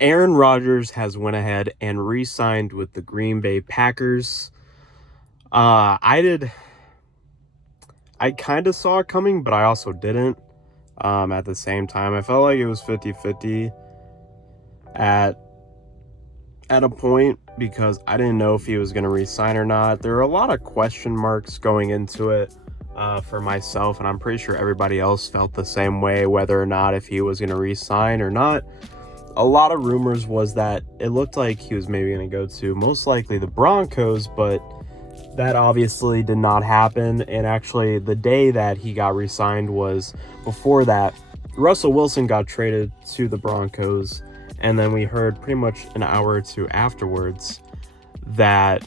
Aaron Rodgers has went ahead and re-signed with the Green Bay Packers. I kind of saw it coming, but I also didn't. At the same time, I felt like it was 50-50 at a point because I didn't know if he was going to re-sign or not. There were a lot of question marks going into it for myself, and I'm pretty sure everybody else felt the same way, whether or not if he was going to re-sign or not. A lot of rumors was that it looked like he was maybe going to go to most likely the Broncos, but that obviously did not happen. And actually, the day that he got re-signed was before that. Russell Wilson got traded to the Broncos, and then we heard pretty much an hour or two afterwards that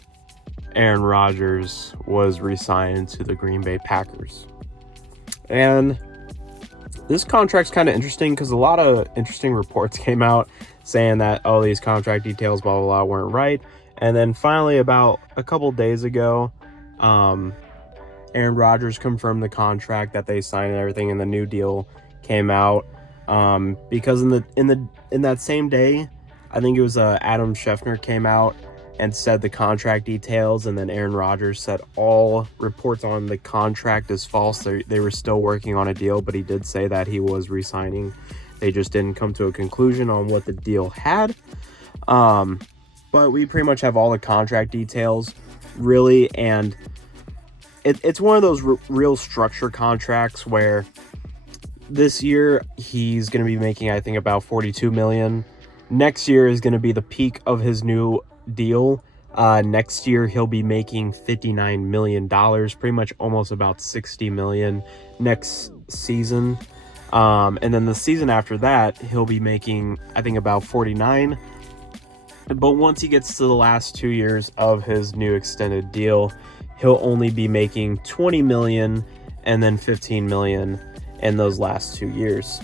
Aaron Rodgers was re-signed to the Green Bay Packers. And this contract's kind of interesting because a lot of interesting reports came out saying that, these contract details, blah, blah, blah, weren't right. And then finally, about a couple days ago, Aaron Rodgers confirmed the contract that they signed and everything, and the new deal came out. Because in that same day, I think it was Adam Schefter came out and said the contract details, and then Aaron Rodgers said all reports on the contract is false. They were still working on a deal, but he did say that he was re-signing. They just didn't come to a conclusion on what the deal had. But we pretty much have all the contract details, really, and it's one of those real structure contracts where this year he's going to be making, I think, about $42 million. Next year is going to be the peak of his new deal. Next year he'll be making $59 million, pretty much almost about $60 million next season. And then the season after that, he'll be making, I think, about 49. But once he gets to the last 2 years of his new extended deal, he'll only be making $20 million and then $15 million in those last 2 years.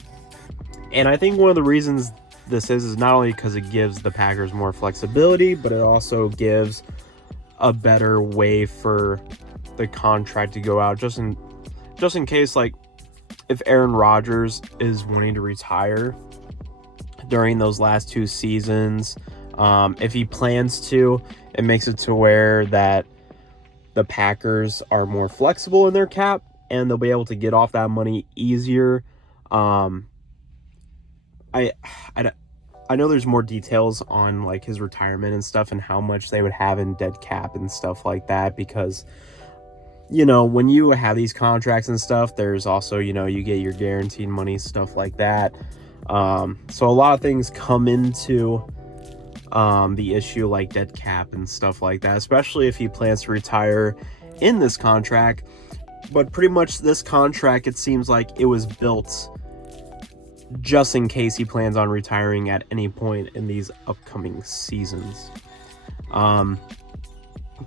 And I think one of the reasons this is not only because it gives the Packers more flexibility, but it also gives a better way for the contract to go out, just in case, like, if Aaron Rodgers is wanting to retire during those last 2 seasons, if he plans to, it makes it to where that the Packers are more flexible in their cap and they'll be able to get off that money easier. I know there's more details on like his retirement and stuff and how much they would have in dead cap and stuff like that, because when you have these contracts and stuff, there's also, you get your guaranteed money, stuff like that. So a lot of things come into the issue, like dead cap and stuff like that, especially if he plans to retire in this contract. But pretty much this contract, it seems like it was built just in case he plans on retiring at any point in these upcoming seasons.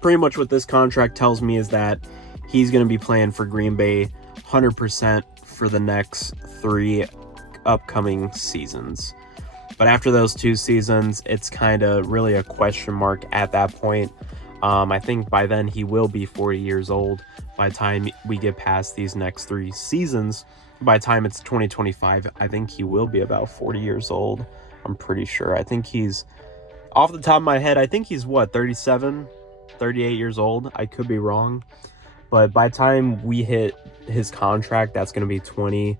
Pretty much what this contract tells me is that he's going to be playing for Green Bay 100% for the next 3 upcoming seasons. But after those 2 seasons, it's kind of really a question mark at that point. I think by then he will be 40 years old by the time we get past these next 3 seasons. By the time it's 2025, I think he will be about 40 years old. I'm pretty sure. I think he's, off the top of my head, I think he's 37, 38 years old. I could be wrong. But by the time we hit his contract, that's going to be $20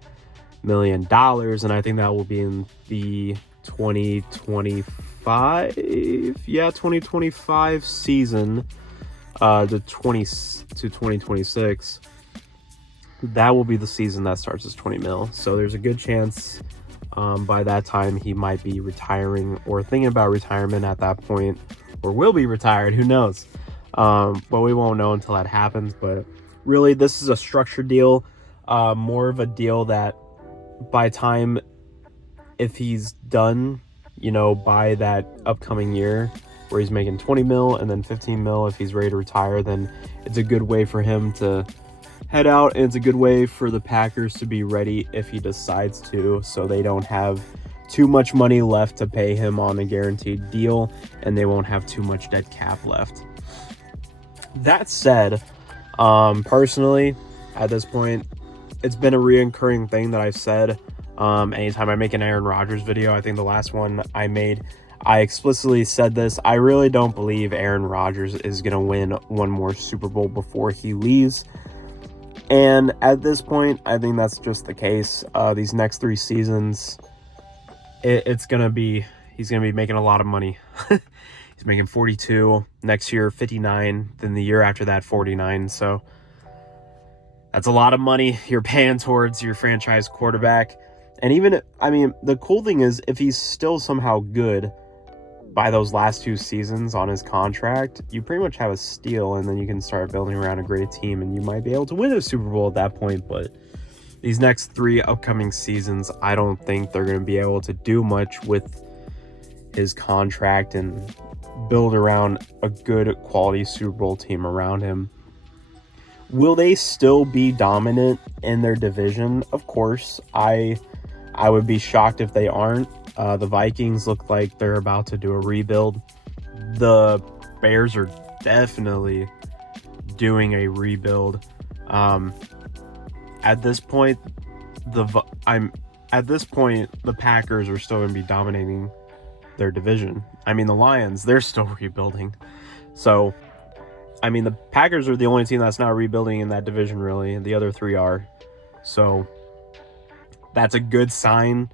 million. And I think that will be in the 2025 season to 2026. That will be the season that starts as 20 mil. So there's a good chance by that time he might be retiring or thinking about retirement at that point, or will be retired, who knows. But we won't know until that happens. But really, this is a structured deal, more of a deal that by time, if he's done, by that upcoming year where he's making 20 mil and then 15 mil, if he's ready to retire, then it's a good way for him to head out, and it's a good way for the Packers to be ready if he decides to, so they don't have too much money left to pay him on a guaranteed deal, and they won't have too much dead cap left. That said, personally, at this point, it's been a reoccurring thing that I've said Anytime I make an Aaron Rodgers video, I think the last one I made, I explicitly said this. I really don't believe Aaron Rodgers is going to win one more Super Bowl before he leaves. And at this point, I think that's just the case. These next 3 seasons, he's going to be making a lot of money. He's making 42, next year 59, then the year after that 49. So that's a lot of money you're paying towards your franchise quarterback. And even, I mean, the cool thing is, if he's still somehow good by those last 2 seasons on his contract, you pretty much have a steal, and then you can start building around a great team, and you might be able to win a Super Bowl at that point. But these next 3 upcoming seasons, I don't think they're going to be able to do much with his contract and build around a good quality Super Bowl team around him. Will they still be dominant in their division? Of course. I would be shocked if they aren't. The Vikings look like they're about to do a rebuild. The Bears are definitely doing a rebuild. At this point, the Packers are still going to be dominating their division. I mean, the Lions, they're still rebuilding. So, I mean, the Packers are the only team that's not rebuilding in that division, really. The other 3 are. So, that's a good sign.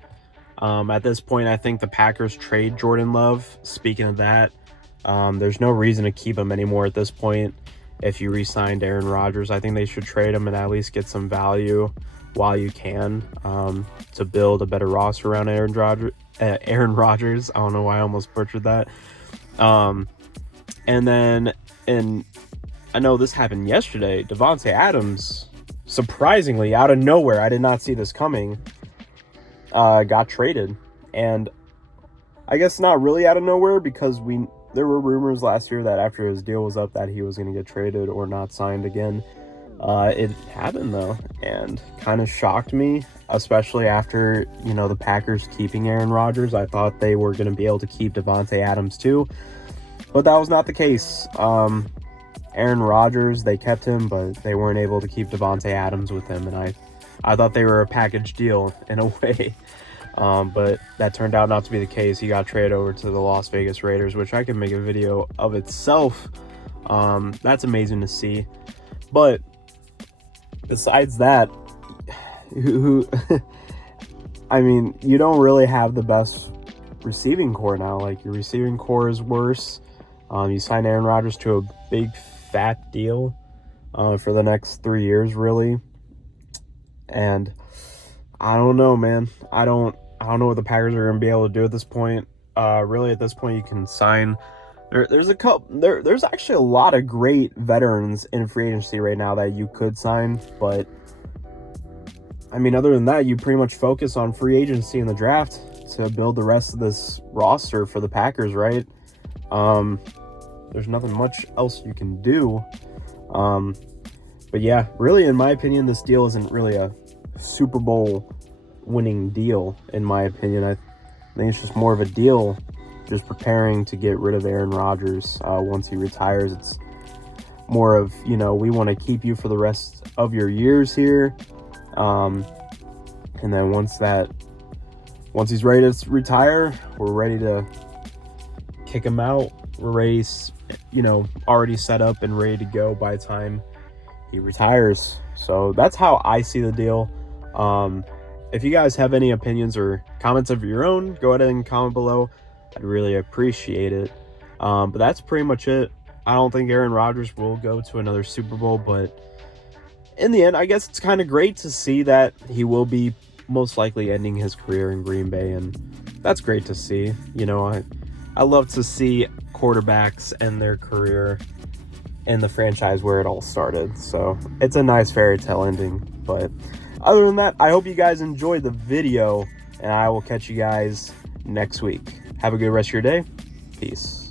At this point, I think the Packers trade Jordan Love. Speaking of that, there's no reason to keep him anymore at this point. If you re-signed Aaron Rodgers, I think they should trade him and at least get some value while you can, to build a better roster around Aaron Rodgers. I don't know why I almost butchered that. And I know this happened yesterday. Davante Adams, surprisingly, out of nowhere, I did not see this coming, got traded. And I guess not really out of nowhere, because there were rumors last year that after his deal was up that he was going to get traded or not signed again. It happened, though, and kind of shocked me, especially after, the Packers keeping Aaron Rodgers. I thought they were going to be able to keep Davante Adams too, but that was not the case. Aaron Rodgers, they kept him, but they weren't able to keep Davante Adams with him, and I thought they were a package deal in a way. But that turned out not to be the case. He got traded over to the Las Vegas Raiders, which I can make a video of itself. That's amazing to see. But besides that, I mean, you don't really have the best receiving core now. Like, your receiving core is worse. You signed Aaron Rodgers to a big fat deal for the next 3 years, really. And I don't know, man. I don't know what the Packers are going to be able to do at this point. Really, at this point, you can sign. There's actually a lot of great veterans in free agency right now that you could sign, but I mean, other than that, you pretty much focus on free agency in the draft to build the rest of this roster for the Packers, right? There's nothing much else you can do. But yeah, really, in my opinion, this deal isn't really a Super Bowl winning deal, in my opinion. I think it's just more of a deal just preparing to get rid of Aaron Rodgers once he retires. It's more of, we want to keep you for the rest of your years here. And then once he's ready to retire, we're ready to kick him out. We're ready, already set up and ready to go by the time he retires. So that's how I see the deal. If you guys have any opinions or comments of your own, go ahead and comment below. I'd really appreciate it. But that's pretty much it. I don't think Aaron Rodgers will go to another Super Bowl, but in the end, I guess it's kind of great to see that he will be most likely ending his career in Green Bay, and that's great to see. I love to see quarterbacks end their career in the franchise where it all started. So it's a nice fairy tale ending. But other than that, I hope you guys enjoyed the video, and I will catch you guys next week. Have a good rest of your day. Peace.